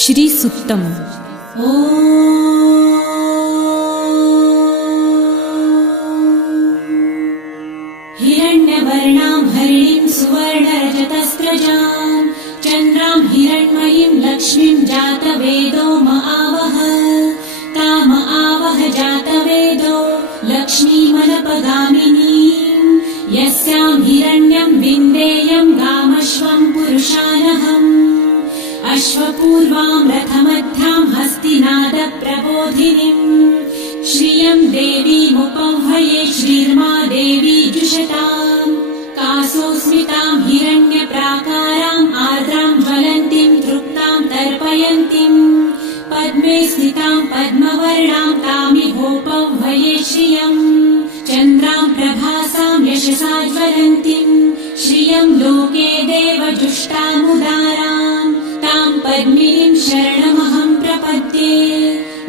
श्रीसूक्तम्। हिरण्यवर्णां हरिणीं सुवर्णरजतस्रजां चन्द्रां हिरण्मयीं लक्ष्मीं जातवेदो म आवह ताम आवह जातवेदो लक्ष्मीमनपगामिनीं यस्यां हिरण्यं विन्देयं गामश्वं पुरुषानहम् अश्वपूर्वां रथमध्यां हस्तिनादप्रबोधिनीं श्रियं देवीमुपह्वये श्रीर्मा देवी जुषताम् कासोऽस्मितां हिरण्यप्राकाराम् आर्द्रां ज्वलन्तीं तृप्तां तर्पयन्तीं पद्मे स्थितां पद्मवर्णां तामिहोपह्वये श्रियम् चन्द्रां प्रभासां यशसा ज्वलन्तीं श्रियं लोके देवजुष्टामुदाराम् तां पद्मिनीं शरणमहं प्रपद्ये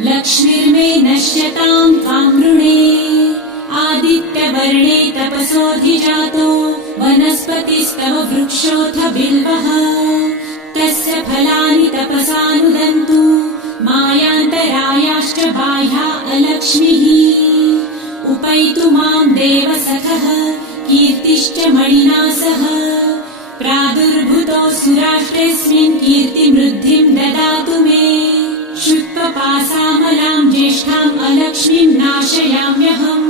लक्ष्मीर्मे नश्यतां त्वां वृणे आदित्यवर्णे तपसोऽधिजातो वनस्पतिस्तव वृक्षोऽथ बिल्वः तस्य फलानि तपसानुदन्तु मायान्तरायाश्च बाह्या अलक्ष्मीः उपैतु मां देवसखः कीर्तिश्च मणिना सह प्रादुर्भूतो सुराष्ट्रेऽस्मिन् कीर्तिमृद्धिं ददातु मे शुक्लपासामलां ज्येष्ठाम् अलक्ष्मीं नाशयाम्यहम्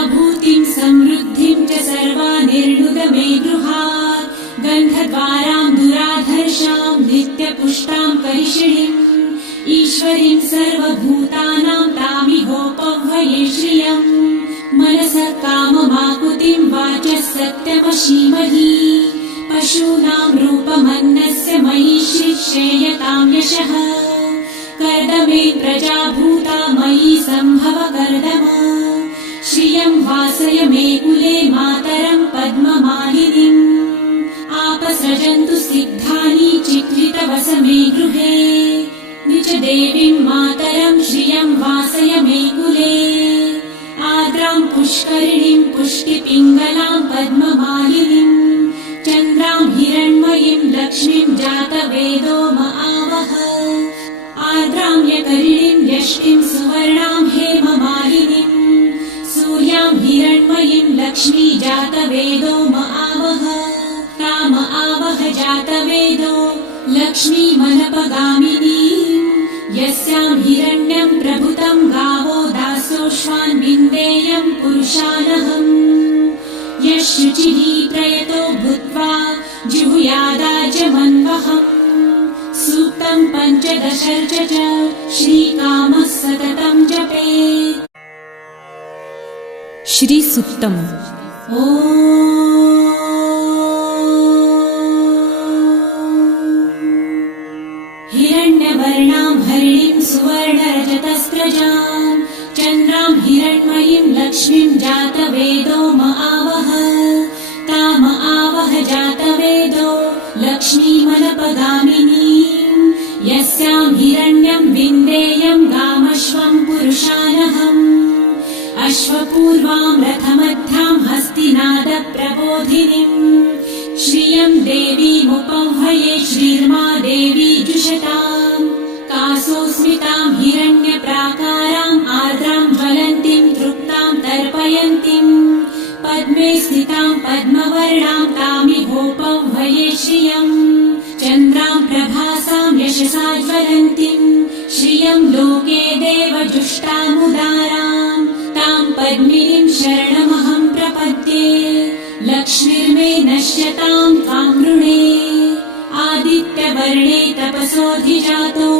अभूतिं समृद्धिं च सर्वानिर्णुद मे गृहात् गन्धद्वारां दुराधर्षां नित्यपुष्टां करिषिणीम् ईश्वरीं सर्वभूतानां तामिहोपह्वये श्रियम् मनसः काममाकुतिं वाचः सत्यमशीमहि पशूनां रूपमन्नस्य मयि श्रेयतां यशः कर्दमे प्रजाभूता मयि सम्भव कर्दम श्रियं वासय मे कुले मातरं पद्ममालिनीम् आपसृजन्तु सिद्धानि चित्रितवस मे गृहे निज देवीं मातरं श्रियं वासय मे कुले आर्द्रां पुष्करिणीं पुष्टिपिङ्गलां पद्ममालिनीं चन्द्रां हिरण्मयीं लक्ष्मीं जातवेदो म आवह आर्द्रां यकरिणीं यष्टिं सुवर्णां हेममालिनीं सूर्यां हिरण्मयीं लक्ष्मी जातवेदो म आवह ताम आवह जातवेदो लक्ष्मीमनपगामिनीं यस्यां हिरण्यं प्रभुतं गावो दासोऽश्वान् विन्देयं पुरुषानहम् यः शुचिः प्रयतो भूत्वा जिहुयादाजमन्वहम् सूक्तं पञ्चदशर्च च श्रीकामः सततं जपेत्। श्रीसूक्तम्। हिरण्यवर्णां हरिणीं सुवर्णरजतस्रजां चन्द्रां हिरण्मयीं लक्ष्मीं जातवेदो म आवह ताम आवह जातवेदो लक्ष्मीमनपगामिनीं यस्यां हिरण्यं विन्देयं गामश्वं पुरुषानहम् अश्वपूर्वां रथमध्यां हस्तिनादप्रबोधिनीं श्रियं देवीमुपह्वये श्रीर्मा देवी जुषताम् कासोऽस्मितां हिरण्यप्राकाराम् आर्द्रां ज्वलन्तीं तृप्तां तर्पयन्तीं पद्मे स्थितां पद्मवर्णां तामिहोपह्वये श्रियम् चन्द्रां प्रभासां यशसा ज्वलन्तीं श्रियं लोके देवजुष्टामुदाराम् तां पद्मिनीं शरणमहं प्रपद्ये लक्ष्मीर्मे नश्यतां त्वां वृणे आदित्यवर्णे तपसोऽधिजातो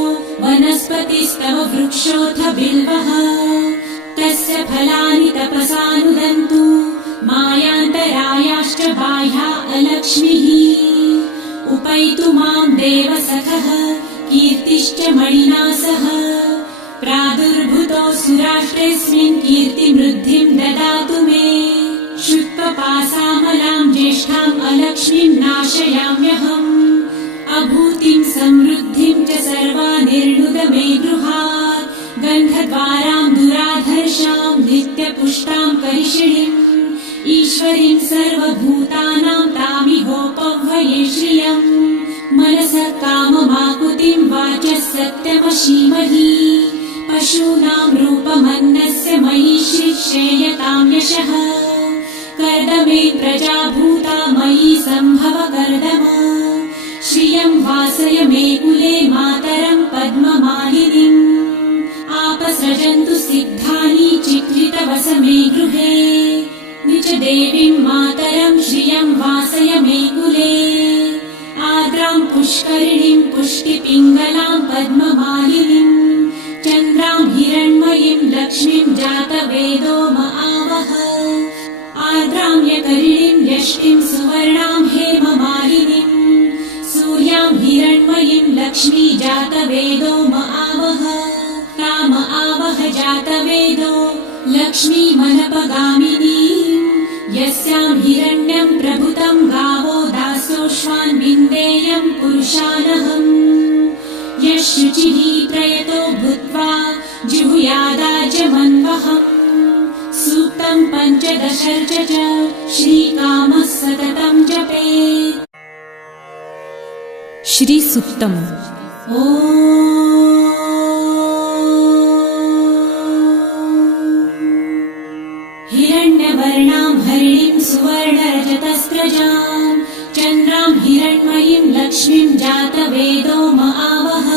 वनस्पतिस्तव वृक्षोऽथ बिल्वः तस्य फलानि तपसानुदन्तु मायान्तरायाश्च बाह्या अलक्ष्मीः उपैतु मां देवसखः कीर्तिश्च मणिना सह प्रादुर्भूतो सुराष्ट्रेऽस्मिन् कीर्तिमृद्धिं ददातु मे शुक्लपासामलां ज्येष्ठाम् अलक्ष्मीं नाशयाम्यहम् अभूतिं समृद्धिं च सर्वानिर्णुद मे गृहात् गन्धद्वारां दुराधर्षां नित्यपुष्टां करिषिणीम् ईश्वरीं सर्वभूतानां तामिहोपह्वये श्रियम् मनसः काम काममाकुतिं वाचः सत्यमशीमहि पशूनां रूपमन्नस्य मयि श्रेयतां यशः कर्दमे प्रजाभूता मयि सम्भव कर्दम श्रियं वासय मे कुले मातरं पद्ममालिनीम् आपसृजन्तु सिद्धानि चित्रितवस मे गृहे निज देवीं मातरं श्रियं वासय मे कुले आर्द्रां पुष्करिणीं पुष्टिपिङ्गलां पद्ममालिनीं चन्द्रां हिरण्मयीं लक्ष्मीं जातवेदो म आवह आर्द्रां यकरिणीं यष्टिं सुवर्णां हेममालिनीं सूर्यां हिरण्मयीं लक्ष्मी जातवेदो म आवह ताम आवह जातवेदो लक्ष्मीमनपगामिनीं यस्यां हिरण्यं प्रभुतं गावो दासोऽश्वान् विन्देयं पुरुषानहम् यः शुचिः प्रयतो भूत्वा जुहुयादाज्यमन्वहम् सूक्तं पञ्चदशर्च च श्रीकामः सततं जपेत्। श्री सूक्तम्। ॐ हिरण्यवर्णां हरिणीं सुवर्णरजतस्रजां चन्द्रां हिरण्मयीं लक्ष्मीं जातवेदो म आवह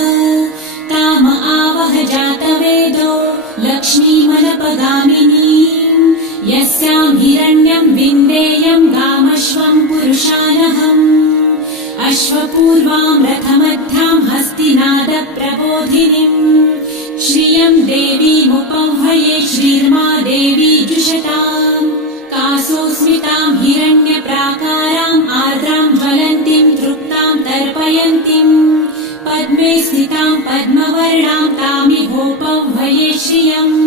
ताम आवह जातवेदो लक्ष्मीमनपगामिनीं यस्यां हिरण्यं विन्देयं गामश्वं पुरुषानहम् अश्वपूर्वां रथमध्यां हस्तिनादप्रबोधिनीं श्रियं देवीमुपह्वये श्रीर्मा देवी जुषताम् कासोऽस्मितां हिरण्यप्राकाराम् आर्द्रां ज्वलन्तीं तृप्तां तर्पयन्तीं पद्मे स्थितां पद्मवर्णां तामिहोपह्वये श्रियम्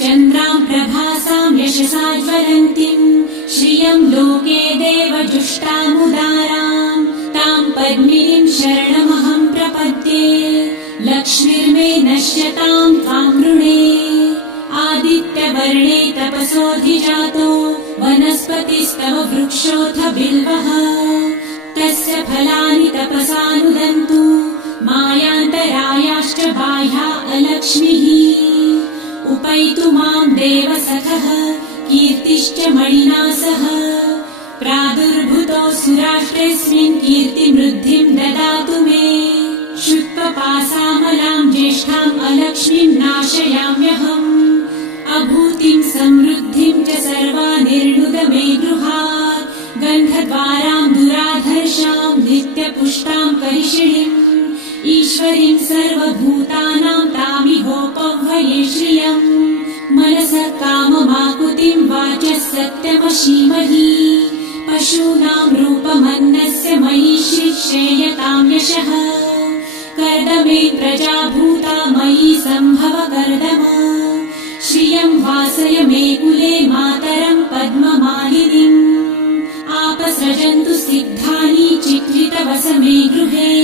चन्द्रां प्रभासां यशसा ज्वलन्तीं श्रियं लोके देवजुष्टामुदारां तां पद्मिनीं शरणमहं प्रपद्ये लक्ष्मीर्मे नश्यतां त्वां नृणे आदित्यवर्णे तपसोऽधिजातो वनस्पतिस्तव वृक्षोऽथ बिल्वः तस्य फलानि तपसानुदन्तु मायान्तरायाश्च बाह्या अलक्ष्मीः उपैतु मां देवसखः कीर्तिश्च मणिना सह प्रादुर्भूतो सुराष्ट्रेऽस्मिन् कीर्तिमृद्धिं ददातु मे शुक्लपासामलां ज्येष्ठाम् अलक्ष्मीं नाशयाम्यहम् अभूतिं समृद्धिं च सर्वानिर्णुद मे गृहात् गन्धद्वारां दुराधर्षां नित्यपुष्टां करिषिणीम् ईश्वरीं सर्वभूतानां तामिहोपह्वये श्रियम् मनसः काममाकुतिं वाचः सत्यमशीमहि पशूनां रूपमन्नस्य मयि श्रेयतां यशः कर्दमे प्रजाभूता मयि सम्भव कर्दम श्रियं वासय मे कुले मातरं पद्ममालिनीम् आपसृजन्तु सिद्धानि चित्रितवस मे गृहे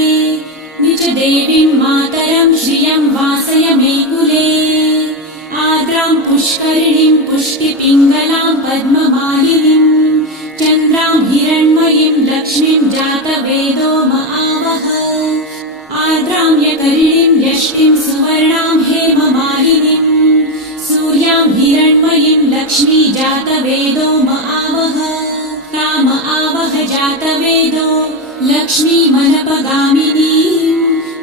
निज देवीं मातरं श्रियं वासय मे कुले आर्द्रां पुष्करिणीं पुष्टिपिङ्गलां पद्ममालिनीं चन्द्रां हिरण्मयीं लक्ष्मीं जातवेदो म आवह आर्द्रां यकरिणीं यष्टिं सुवर्णां हेममालिनीं सूर्यां हिरण्मयीं लक्ष्मी जातवेदो म आवह ताम आवह जातवेदो लक्ष्मीमनपगामिनीं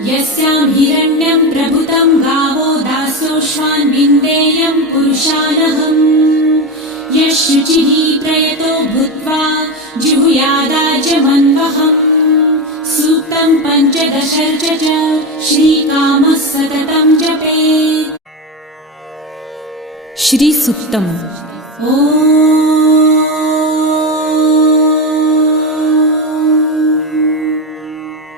यस्यां हिरण्यं प्रभुतं गावो दासोऽश्वान् विन्देयं पुरुषानहम् यः शुचिः प्रयतो भूत्वा जुहुयादाज्यमन्वहम् सूक्तं पञ्चदशर्च च श्रीकामः सततं जपेत्। श्री सूक्तम्। ॐ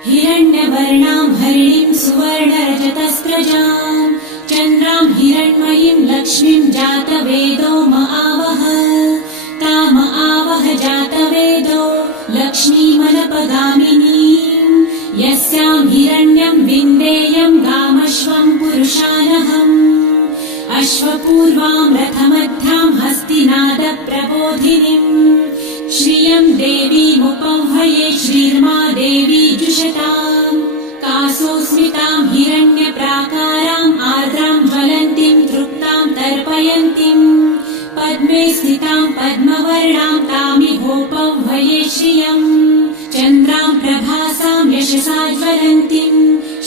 हिरण्यवर्णां हरिणीं सुवर्णरजतस्रजां चन्द्रां हिरण्मयीं लक्ष्मीं जातवेदो म आवह ताम आवह जातवेदो लक्ष्मीमनपगामिनीं यस्यां हिरण्यं विन्देयं गामश्वं पुरुषानहम् अश्वपूर्वां रथमध्यां हस्तिनादप्रबोधिनीं श्रियं देवीमुपह्वये श्रीर्मा देवी जुषताम् कासोस्मितां हिरण्यप्राकाराम् आर्द्रां ज्वलन्तीं तृप्तां तर्पयन्तीं पद्मे स्थितां पद्मवर्णां तामिहोपह्वये श्रियम् चन्द्रां प्रभासां यशसा ज्वलन्तीं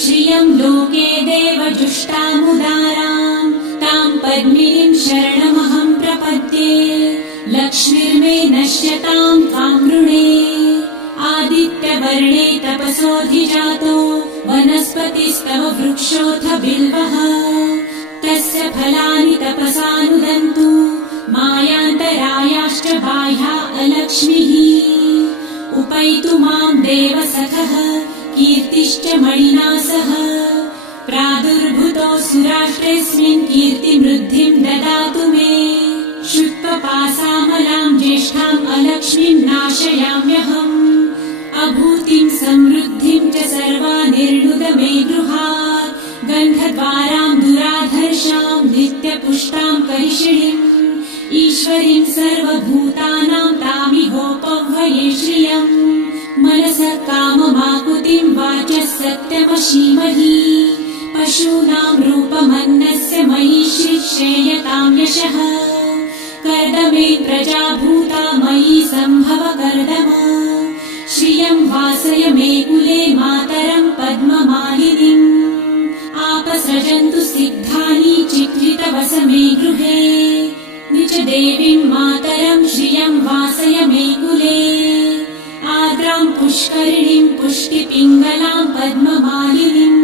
श्रियं लोके देवजुष्टामुदारां तां पद्मिनीं शरणमहं प्रपद्ये लक्ष्मीर्मे नश्यतां त्वां वृणे आदित्यवर्णे तपसोऽधिजातो वनस्पतिस्तव वृक्षोऽथ बिल्वः तस्य फलानि तपसानुदन्तु मायान्तरायाश्च बाह्या अलक्ष्मीः उपैतु मां देवसखः कीर्तिश्च मणिना सह प्रादुर्भूतोऽसुराष्ट्रेऽस्मिन् कीर्तिमृद्धिं ददातु मे शुक्लपासामलां ज्येष्ठाम् अलक्ष्मीं नाशयाम्यहम् अभूतिं समृद्धिं च सर्वानिर्णुद मे गृहात् गन्धद्वारां दुराधर्षां नित्यपुष्टां करिषिणीम् ईश्वरीं सर्वभूतानां तामिहोपह्वये श्रियम् मनसः काममाकुतिं वाचः सत्यमशीमहि पशूनां रूपमन्नस्य मयि श्रेयतां यशः कर्दमे प्रजाभूता मयि सम्भव कर्दम श्रियं वासय मे कुले मातरं पद्ममालिनीम् आपसृजन्तु सिद्धानि चित्रितवस मे गृहे निज देवीं मातरं श्रियं वासय मे कुले आर्द्रां पुष्करिणीं पुष्टिपिङ्गलां पद्ममालिनीं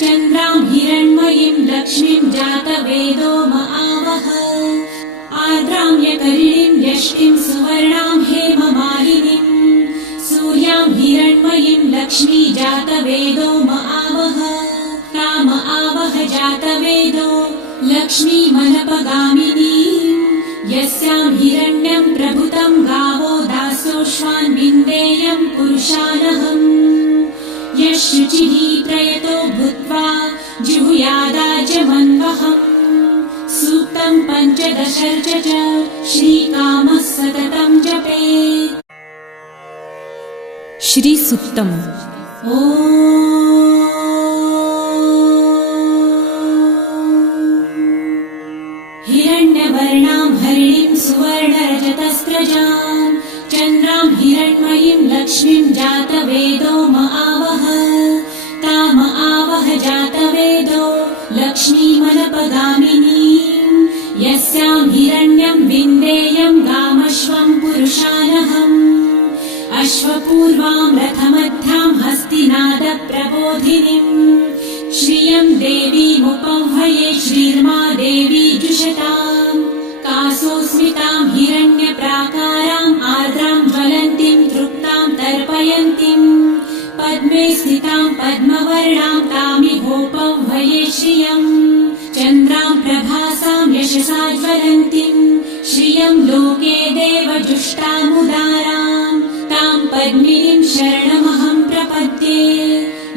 चन्द्रां हिरण्मयीं लक्ष्मीं जातवेदो म आवह आर्द्रां यकरिणीं यष्टिं सुवर्णां हेममालिनीं सूर्यां हिरण्मयीं लक्ष्मी जातवेदो म आवह ताम आवह जातवेदो लक्ष्मी मनपगामिनीं यस्यां हिरण्यं प्रभुतं गावो दासोऽश्वान् विन्देयं पुरुषानहम् यशुचिः प्रयतो भूत्वा जिहुयादाजमन्वहम् सूक्तं पञ्चदशर्च च श्रीकामः सततं जपेत्। श्री सुक्तम्। हिरण्यवर्णां हरिणीं सुवर्णरजतस्रजां चन्द्रां हिरण्मयीं लक्ष्मीं जातवेदो म आवह ताम आवह जातवेदो लक्ष्मीमनपगामिनीं यस्यां हिरण्यं विन्देयं गामश्वं पुरुषानहम् अश्वपूर्वां रथमध्यां हस्तिनादप्रबोधिनीं श्रियं देवीमुपह्वये श्रीर्मा देवी जुषतां कासोस्मितां हिरण्यप्राकाराम् आर्द्रां ज्वलन्तीं तृप्तां तर्पयन्तीं पद्मे स्थितां पद्मवर्णां तामिहोपह्वये श्रियम् चन्द्रां प्रभासां यशसा ज्वलन्तीं श्रियं लोके देवजुष्टामुदारां तां पद्मिनीं शरणमहं प्रपद्ये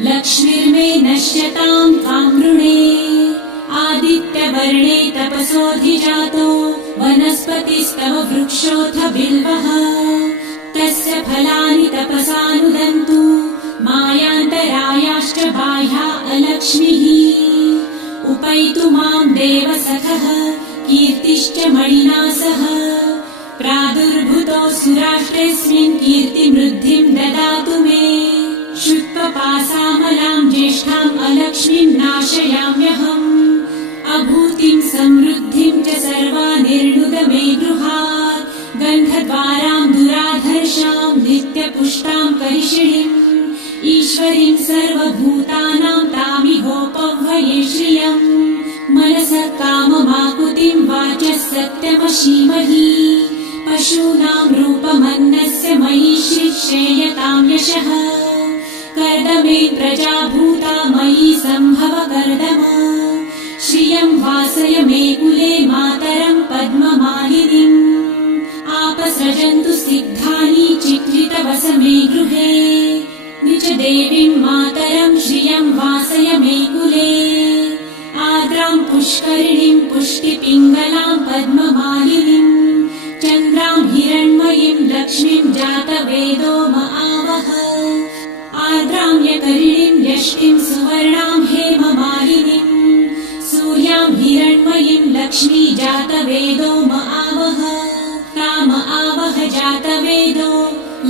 लक्ष्मीर्मे नश्यतां त्वां वृणे आदित्यवर्णे तपसोऽधिजातो वनस्पतिस्तव वृक्षोऽथ बिल्वः तस्य फलानि तपसानुदन्तु मायान्तरायाश्च बाह्या अलक्ष्मीः उपैतु मां देवसखः कीर्तिश्च मणिना सह प्रादुर्भूतोऽसुराष्ट्रेऽस्मिन् कीर्तिमृद्धिं ददातु मे शुक्लपासामलां ज्येष्ठाम् अलक्ष्मीं नाशयाम्यहम् अभूतिं समृद्धिं च सर्वानिर्णुद मे गृहात् गन्धद्वारां दुराधर्षां नित्यपुष्टां करिषिणीम् ईश्वरीं सर्वभूतानां तामिहोपह्वये श्रियम् मनसः काममाकुतिं वाचः सत्यमशीमहि पशूनां रूपमन्नस्य मयि श्रेयतां यशः कर्दमे प्रजाभूता मयि सम्भव कर्दम श्रियं वासय मे कुले मातरं पद्ममालिनीम् आपसृजन्तु सिद्धानि चित्रितवस मे गृहे निज देवीं मातरं श्रियं वासय मे कुले आर्द्रां पुष्करिणीं पुष्टिपिङ्गलां पद्ममालिनीं चन्द्रां हिरण्मयीं लक्ष्मीं जातवेदो म आवह आर्द्रां यकरिणीं यष्टिं सुवर्णां जातवेदो म आवह ताम आवह जातवेदो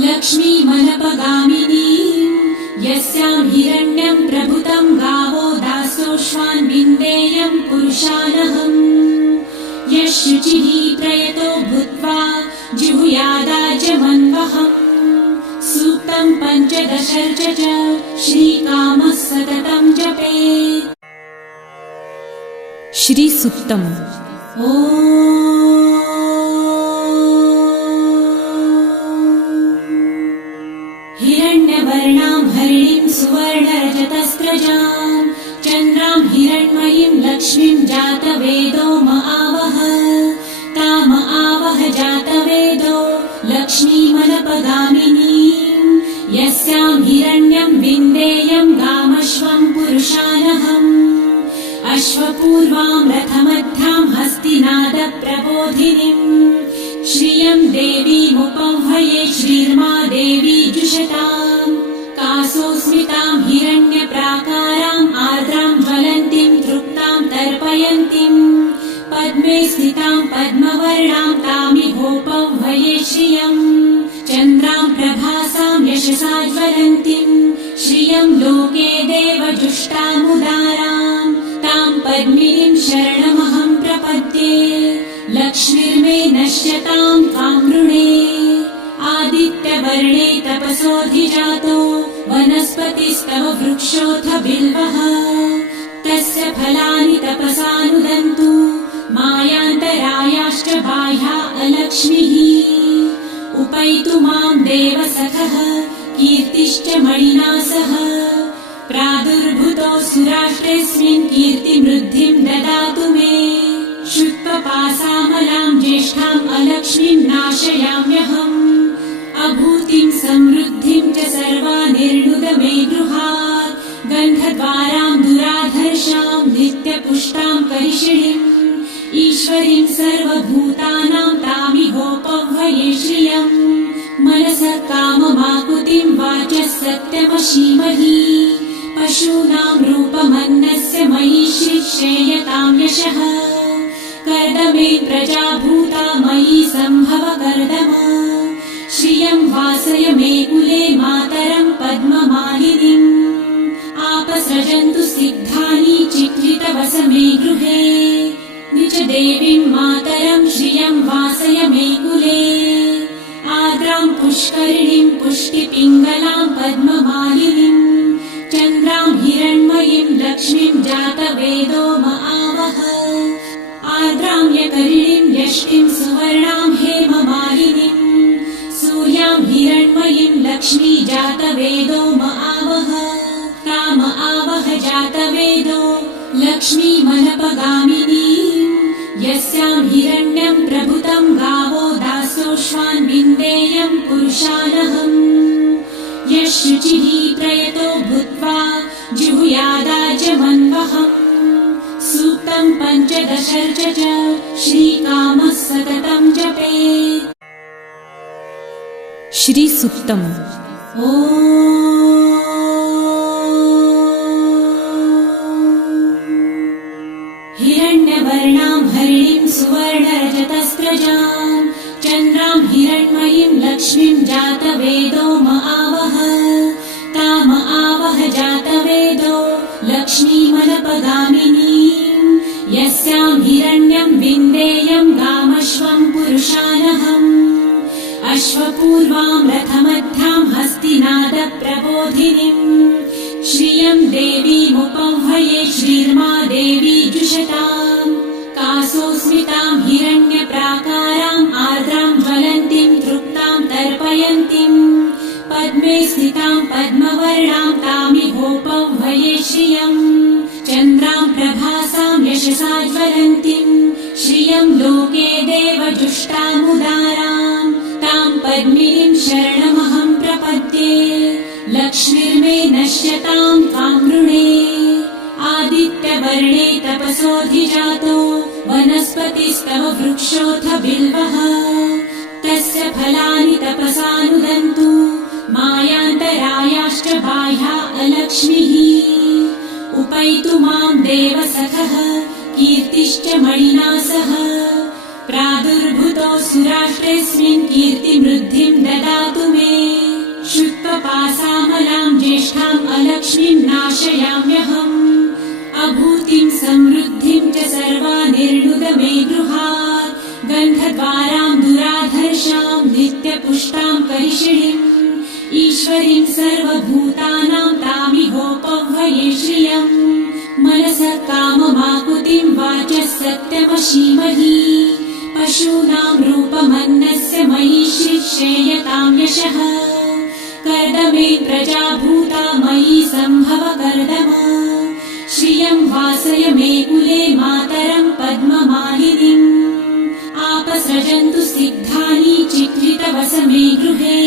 लक्ष्मीमनपगामिनीम् यस्यां हिरण्यं प्रभुतं गावो दासोऽश्वान् विन्देयं पुरुषानहम् यः शुचिः प्रयतो भूत्वा जिहुयादाजमन्वहम् सूक्तं पञ्चदशर्च च श्रीकामः सततं जपेत्। श्री सुक्तम्। ॐ हिरण्यवर्णां हरिणीं सुवर्णरजतस्रजां चन्द्रां हिरण्मयीं लक्ष्मीं जातवेदो म आवह ताम आवह जातवेदो लक्ष्मीमनपगामिनीं यस्यां हिरण्यं विन्देयं गामश्वं पुरुषानहम् अश्वपूर्वां रथमध्यां हस्तिनादप्रबोधिनीम् श्रियं देवीमुपह्वये श्रीर्मा देवी जुषताम् कासोऽस्मितां हिरण्यप्राकाराम् आर्द्रां ज्वलन्तीं तृप्तां तर्पयन्तीं पद्मे स्थितां पद्मवर्णां तामिहोपह्वये श्रियं चन्द्रां प्रभासां यशसा ज्वलन्तीं श्रियं लोके देवजुष्टामुदारां तां पद्मिनीं शरणमहं प्रपद्ये लक्ष्मीर्मे नश्यतां त्वां वृणे आदित्यवर्णे तपसोऽधिजातो वनस्पतिस्तव वृक्षोऽथ बिल्वः तस्य फलानि तपसानुदन्तु मायान्तरायाश्च बाह्या अलक्ष्मीः उपैतु मां देवसखः कीर्तिश्च मणिना सह प्रादुर्भूतोऽसुराष्ट्रेऽस्मिन् कीर्तिमृद्धिं ददातु मे शुक्लपासामलां ज्येष्ठाम् अलक्ष्मीं नाशयाम्यहम् अभूतिं समृद्धिं च सर्वानिर्णुद मे गृहात् गन्धद्वारां दुराधर्षां नित्यपुष्टां करिषिणीम् ईश्वरीं सर्वभूतानां तामिहोपह्वये श्रियम् मनसः काममाकुतिं वाचः सत्यमशीमहि पशूनां रूपमन्नस्य मयि श्रेयतां यशः कर्दमे प्रजाभूता मयि सम्भव कर्दम श्रियं वासय मे कुले मातरं पद्ममालिनीम् आपसृजन्तु सिद्धानि चिक्लितवस मे गृहे निज देवीं मातरं श्रियं वासय मे कुले आर्द्रां पुष्करिणीं पुष्टिपिङ्गलां पद्ममालिनीम् चन्द्रां हिरण्मयीं लक्ष्मीं जातवेदो म आवह आर्द्रां यकरिणीं यष्टिं सुवर्णां हेममालिनीं सूर्यां हिरण्मयीं लक्ष्मी जातवेदो म आवह ताम आवह जातवेदो लक्ष्मीमनपगामिनीं यस्यां हिरण्यं प्रभुतं गावो दासोऽश्वान् विन्देयं पुरुषानहम् यः शुचिः प्रयतो भूत्वा जिहुयादाजमन्वहम् सूक्तं पञ्चदशर्च च श्रीकामः सततं जपेत्। श्री सुक्तम्। ॐ हिरण्यवर्णां हरिणीं सुवर्णरजतस्रजां चन्द्रां हिरण्मयीं लक्ष्मीं जातवेदो म आवह ताम आवह जातवेदो लक्ष्मीमनपगामिनीं यस्यां हिरण्यं विन्देयं गामश्वं पुरुषानहम् अश्वपूर्वां रथमध्यां हस्तिनादप्रबोधिनीम् श्रियं देवीमुपह्वये श्रीर्मा देवी जुषताम् कासोऽस्मितां हिरण्यप्राकाराम् आर्द्रां ज्वलन्तीं तृप्तां तर्पयन्तीं पद्मे स्थितां पद्मवर्णां तामिहोपह्वये श्रियं चन्द्रां प्रभासां यशसा ज्वलन्तीं श्रियं लोके देवजुष्टामुदारां तां पद्मिनीं शरणमहं प्रपद्ये लक्ष्मीर्मे नश्यतां त्वां वृणे आदित्यवर्णे तपसोऽधिजातो वनस्पतिस्तव वृक्षोऽथ बिल्वः तस्य फलानि तपसानुदन्तु मायान्तरायाश्च बाह्या अलक्ष्मीः उपैतु मां देवसखः कीर्तिश्च मणिना सह प्रादुर्भूतोऽसुराष्ट्रेऽस्मिन् कीर्तिमृद्धिं ददातु मे शुत्वपासामलां ज्येष्ठाम् अलक्ष्मीं नाशयाम्यहम् अभूतिं समृद्धिं च सर्वानिर्णुद मे गृहात् गन्धद्वारां दुराधर्षां नित्यपुष्टां करिषिणीम् ईश्वरीं सर्वभूतानां तामिहोपह्वये श्रियम् मनसः काममाकुतिं वाचः सत्यमशीमहि पशूनां रूपमन्नस्य मयि श्रेयतां यशः कर्दमे प्रजाभूता मयि सम्भव कर्दम श्रियं वासय मे कुले मातरं पद्ममालिनीम् आपसृजन्तु सिद्धानि चित्रितवस मे गृहे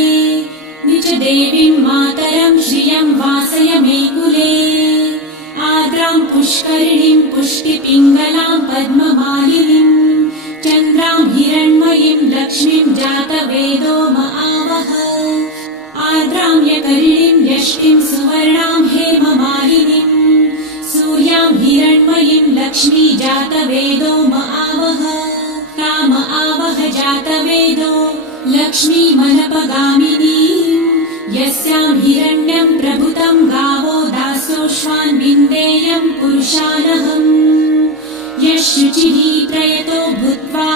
निज देवीं मातरं श्रियं वासय मे कुले आर्द्रां पुष्करिणीं पुष्टिपिङ्गलां पद्ममालिनीं चन्द्रां हिरण्मयीं लक्ष्मीं जातवेदो म आवह आर्द्रां यकरिणीं यष्टिं सुवर्णां हेममालिनीं सूर्यां हिरण्मयीं लक्ष्मी जातवेदो म आवह ताम आवह जातवेदो लक्ष्मीमनपगामिनीं यस्यां हिरण्यं प्रभुतं गावो दासोऽश्वान् विन्देयं पुरुषानहम् यः शुचिः प्रयतो भूत्वा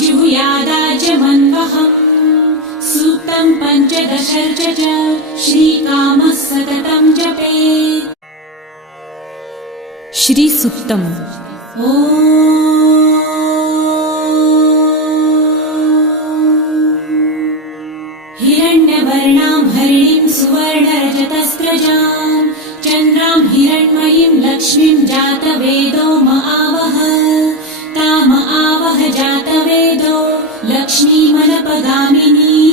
जिहुयादाजमन्वहम् सूक्तं 15 च श्रीकामः सततं जपेत् श्री सुक्तम ॐ हिरण्यवर्णां हरिणीं सुवर्णरजतस्रजां चन्द्रां हिरण्मयीं लक्ष्मीं जातवेदो म आवह ताम आवह जातवेदो लक्ष्मीमनपगामिनीं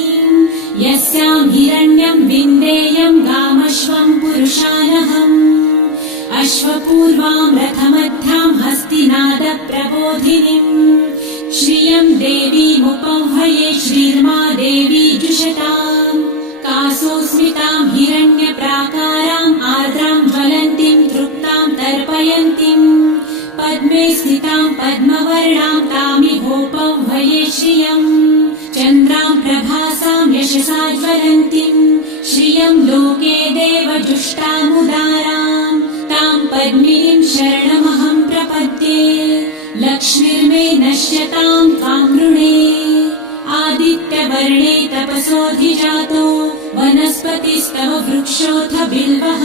यस्यां हिरण्यं विन्देयं गामश्वं पुरुषानहम् अश्वपूर्वां रथमध्यां हस्तिनादप्रबोधिनीम् श्रियं देवीमुपह्वये श्रीर्मा देवी जुषताम् कासोऽस्मितां हिरण्यप्राकाराम् आर्द्रां ज्वलन्तीं तृप्तां तर्पयन्तीं पद्मे स्थितां पद्मवर्णां तामिहोपह्वये श्रियम् चन्द्रां प्रभासां यशसा ज्वलन्तीं श्रियं लोके देवजुष्टामुदारां तां पद्मिनीं शरणमहं प्रपद्ये लक्ष्मीर्मे नश्यतां त्वां वृणे आदित्यवर्णे तपसोऽधिजातो वनस्पतिस्तव वृक्षोऽथ बिल्वः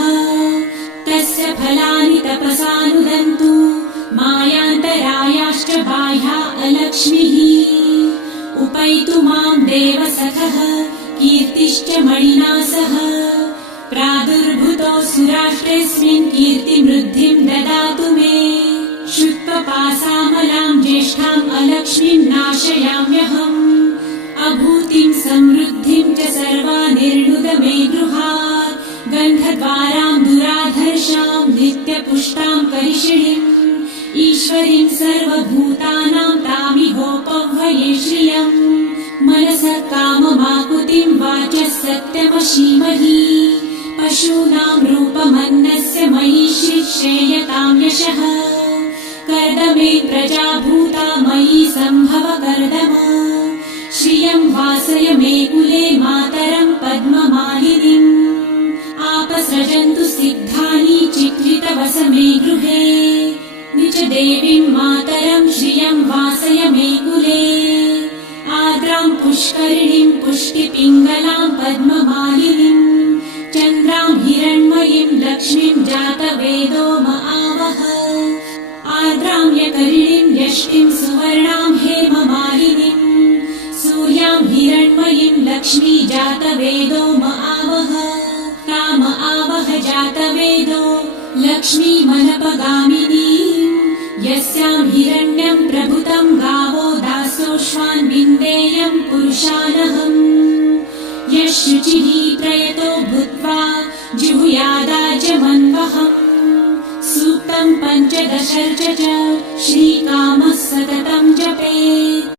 तस्य फलानि तपसानुदन्तु मायान्तरायाश्च बाह्या अलक्ष्मीः उपैतु मां देवसखः कीर्तिश्च मणिना सह प्रादुर्भूतोऽसुराष्ट्रेऽस्मिन् कीर्तिमृद्धिं ददातु मे शुत्वपासामलां ज्येष्ठाम् अलक्ष्मीं नाशयाम्यहम् अभूतिं समृद्धिं च सर्वानिर्णुद मे गृहात् गन्धद्वारां दुराधर्षां नित्यपुष्टां करिषिणीम् ईश्वरीं सर्वभूतानां तामिहोपह्वये श्रियम् मनसः काममाकुतिं वाचः सत्यमशीमहि पशूनां रूपमन्नस्य मयि श्रेयतां यशः कर्दमे प्रजाभूता मयि सम्भव कर्दम श्रियं वासय मे कुले मातरं पद्ममालिनीम् आपसृजन्तु सिद्धानि चित्रितवस मे गृहे निज देवीं मातरं श्रियं वासय मे कुले आर्द्रां पुष्करिणीं पुष्टिपिङ्गलां पद्ममालिनीं चन्द्रां हिरण्मयीं लक्ष्मीं जातवेदो म आवह आर्द्रां यकरिणीं यष्टिं सुवर्णां हेममालिनीं सूर्यां हिरण्मयीं लक्ष्मी जातवेदो म आवह ताम आवह जातवेदो लक्ष्मीमनपगामिनीं यस्यां हिरण्यं प्रभुतं गावो दासोऽश्वान् विन्देयं पुरुषानहम् यः शुचिः प्रयतो भूत्वा जिहुयादाजमन्वहम् सूक्तं 15 च श्रीकामः सततं जपेत्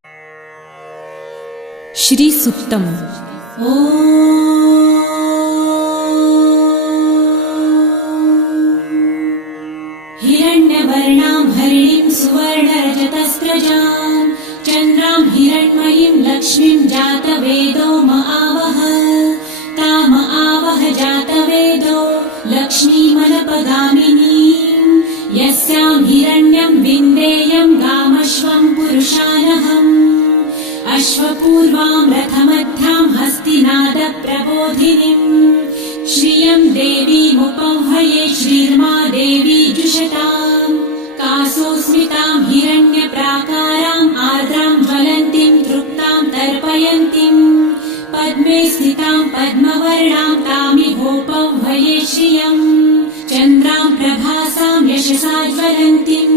श्री सुक्तम ॐ हिरण्यवर्णां हरिणीं सुवर्णरजतस्रजां चन्द्रां हिरण्मयीं लक्ष्मीं जातवेदो आवह ताम आवह जातवेदो लक्ष्मीमनपगामिनीं यस्यां हिरण्यं विन्देयं गामश्वं पुरुषानहम् अश्वपूर्वां रथमध्यां हस्तिनादप्रबोधिनीं श्रियं देवीमुपह्वये श्रीर्मा देवी जुषतां कासोस्मितां हिरण्यप्राकाराम् आर्द्रां ज्वलन्तीं तृप्तां तर्पयन्तीं पद्मे स्थितां पद्मवर्णां तामिहोपह्वये श्रियं चन्द्रां प्रभासां यशसा ज्वलन्तीं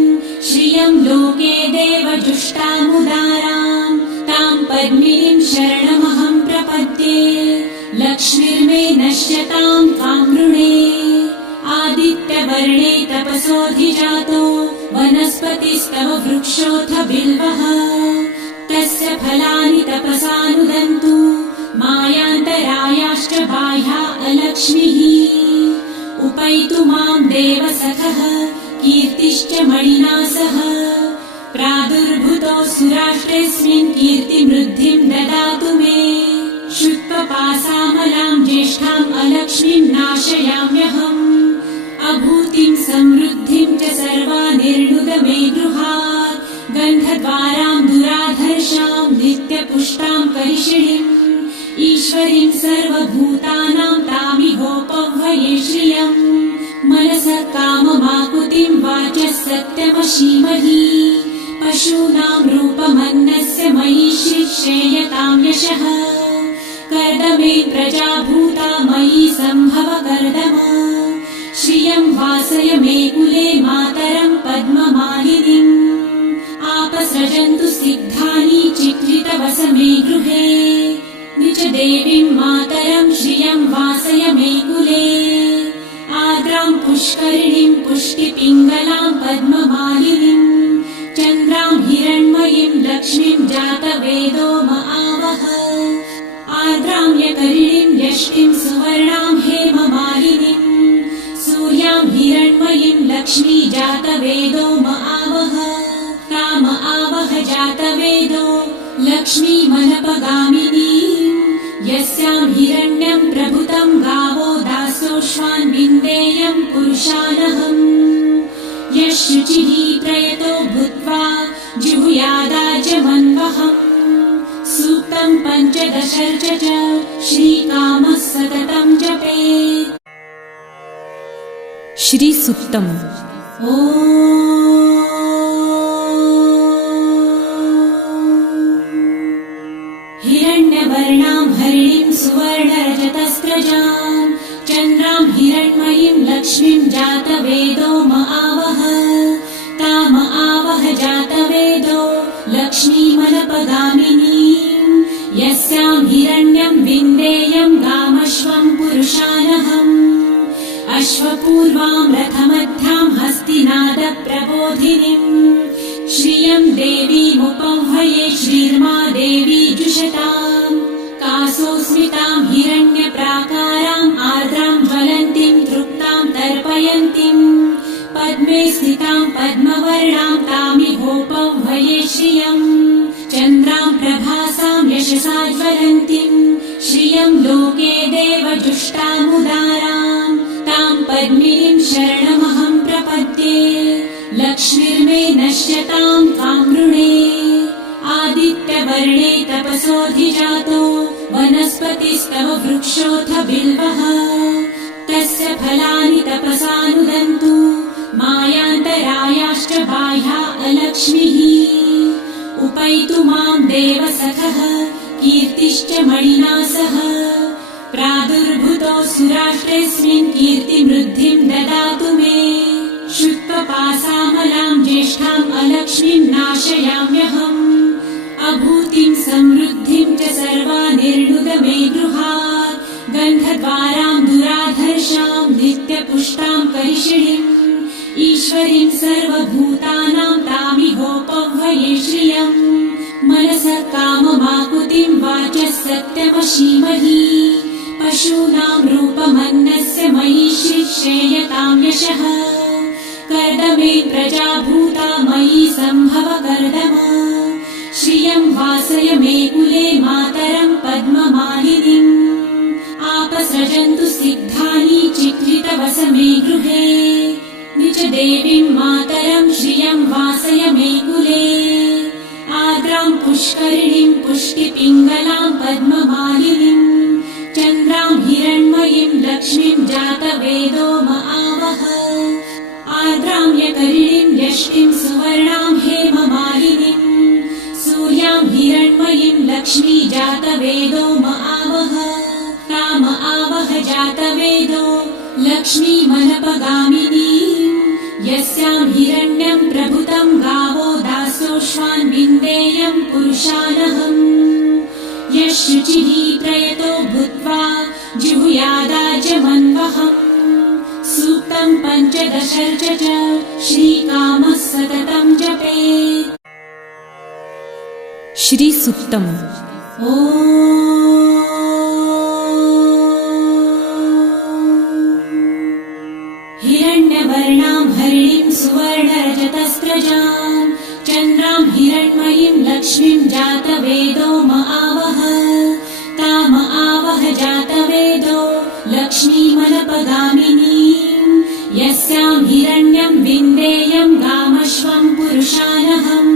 श्रियं लोके देवजुष्टामुदारां तां पद्मिनीं शरणमहं प्रपद्ये लक्ष्मीर्मे नश्यतां त्वां वृणे आदित्यवर्णे तपसोऽधिजातो वनस्पतिस्तव वृक्षोऽथ बिल्वः तस्य फलानि तपसानुदन्तु मायान्तरायाश्च बाह्या अलक्ष्मीः उपैतु मां देवसखः कीर्तिश्च मणिना सह प्रादुर्भूतो सुराष्ट्रेऽस्मिन् कीर्तिमृद्धिं ददातु मे शुत्वपासामलां ज्येष्ठाम् अलक्ष्मीं नाशयाम्यहम् अभूतिं समृद्धिं च सर्वानिर्णुद मे गृहात् गन्धद्वारां दुराधर्षां नित्यपुष्टां करिषिणीम् ईश्वरीं सर्वभूतानां तामिहोपह्वये श्रियं मनसः काममाकुतिं वाचः सत्यमशीमहि पशूनां रूपमन्नस्य मयि श्रेयतां यशः कर्दमे प्रजाभूता मयि सम्भव कर्दम श्रियं वासय मे कुले मातरं पद्ममालिनीम् आपसृजन्तु सिद्धानि चित्रितवस मे गृहे निज देवीं मातरं श्रियं वासय मे कुले आर्द्रां पुष्करिणीं पुष्टिपिङ्गलां पद्ममालिनीं चन्द्रां हिरण्मयीं लक्ष्मीं जातवेदो आवह आर्द्रां यकरिणीं यष्टिं सुवर्णां हेममालिनीं सूर्यां हिरण्मयीं लक्ष्मी जातवेदो आवह ताम आवह जातवेदो लक्ष्मीमनपगामिनीं यस्यां हिरण्यं प्रभुतं गावो दासोऽश्वान् विन्देयं पुरुषानहम् यः शुचिः प्रयतो भूत्वा जिहुयादाजमन्वहम् सूक्तं पञ्चदशर्च च श्रीकामः सततं जपेत्। श्री सुक्तम। ॐ हिरण्यवर्णां हरिणीं सुवर्णरजतस्रजां चन्द्रां हिरण्मयीं लक्ष्मीं जातवेदो आवह ताम आवह जातवेदो लक्ष्मीमनपगामिनीं यस्यां हिरण्यं विन्देयं गामश्वं पुरुषानहम् अश्वपूर्वां रथमध्यां हस्तिनादप्रबोधिनीं श्रियं देवीमुपह्वये श्रीर्मा देवी जुषतां कासोस्मितां हिरण्यप्राकाराम् आर्द्रां ज्वलन्तीं तृप्तां तर्पयन्तीं पद्मे स्थितां पद्मवर्णां तामिहोपह्वये श्रियं चन्द्रां प्रभासां यशसा ज्वलन्तीं श्रियं लोके देवजुष्टामुदारां तां पद्मिनीं शरणमहं प्रपद्ये लक्ष्मीर्मे नश्यतां त्वां वृणे आदित्यवर्णे तपसोऽधिजातो वनस्पतिस्तव वृक्षोऽथ बिल्वः तस्य फलानि तपसानुदन्तु मायान्तरायाश्च बाह्या अलक्ष्मीः उपैतु मां देवसखः कीर्तिश्च मणिना सह प्रादुर्भूतो सुराष्ट्रेऽस्मिन् कीर्तिमृद्धिं ददातु मे शुत्वपासामलां ज्येष्ठाम् अलक्ष्मीं नाशयाम्यहम् अभूतिं समृद्धिं च सर्वानिर्णुद मे गृहात् गन्धद्वारां दुराधर्षां नित्यपुष्टां करिषिणीम् ईश्वरीं सर्वभूतानां तामिहोपह्वये श्रियं मनसः काममाकुतिं वाचः सत्यमशीमहि पशूनां रूपमन्नस्य मयि श्रेयतां यशः कर्दमे कर्दमे प्रजाभूता मयि सम्भव कर्दम श्रियं वासय मे कुले मातरं पद्ममालिनीम् आपसृजन्तु सिद्धानि चित्रितवस मे गृहे निज देवीं मातरं श्रियं वासय मे कुले आर्द्रां पुष्करिणीं पुष्टिपिङ्गलां पद्ममालिनीं चन्द्रां हिरण्मयीं लक्ष्मीं जातवेदो म आवह आर्द्रां यकरिणीं यष्टिं सुवर्णां हेममालिनीं सूर्यां हिरण्मयीं लक्ष्मी जातवेदो म आवह ताम आवह जातवेदो लक्ष्मीमनपगामिनीं यस्यां हिरण्यं प्रभुतं गावो दासोऽश्वान् विन्देयं पुरुषानहम् यः शुचिः प्रयतो भूत्वा जिहुयादाज्यमन्वहम् सूक्तं पञ्चदशर्च च श्रीकामः सततं जपेत्। श्री सुक्तम्। ॐ हिरण्यवर्णां हरिणीं सुवर्णरजतस्रजां चन्द्रां हिरण्मयीं लक्ष्मीं जातवेदो म आवह ताम आवह जातवेदो लक्ष्मीमनपगामिनीं यस्यां हिरण्यं विन्देयं गामश्वं पुरुषानहम्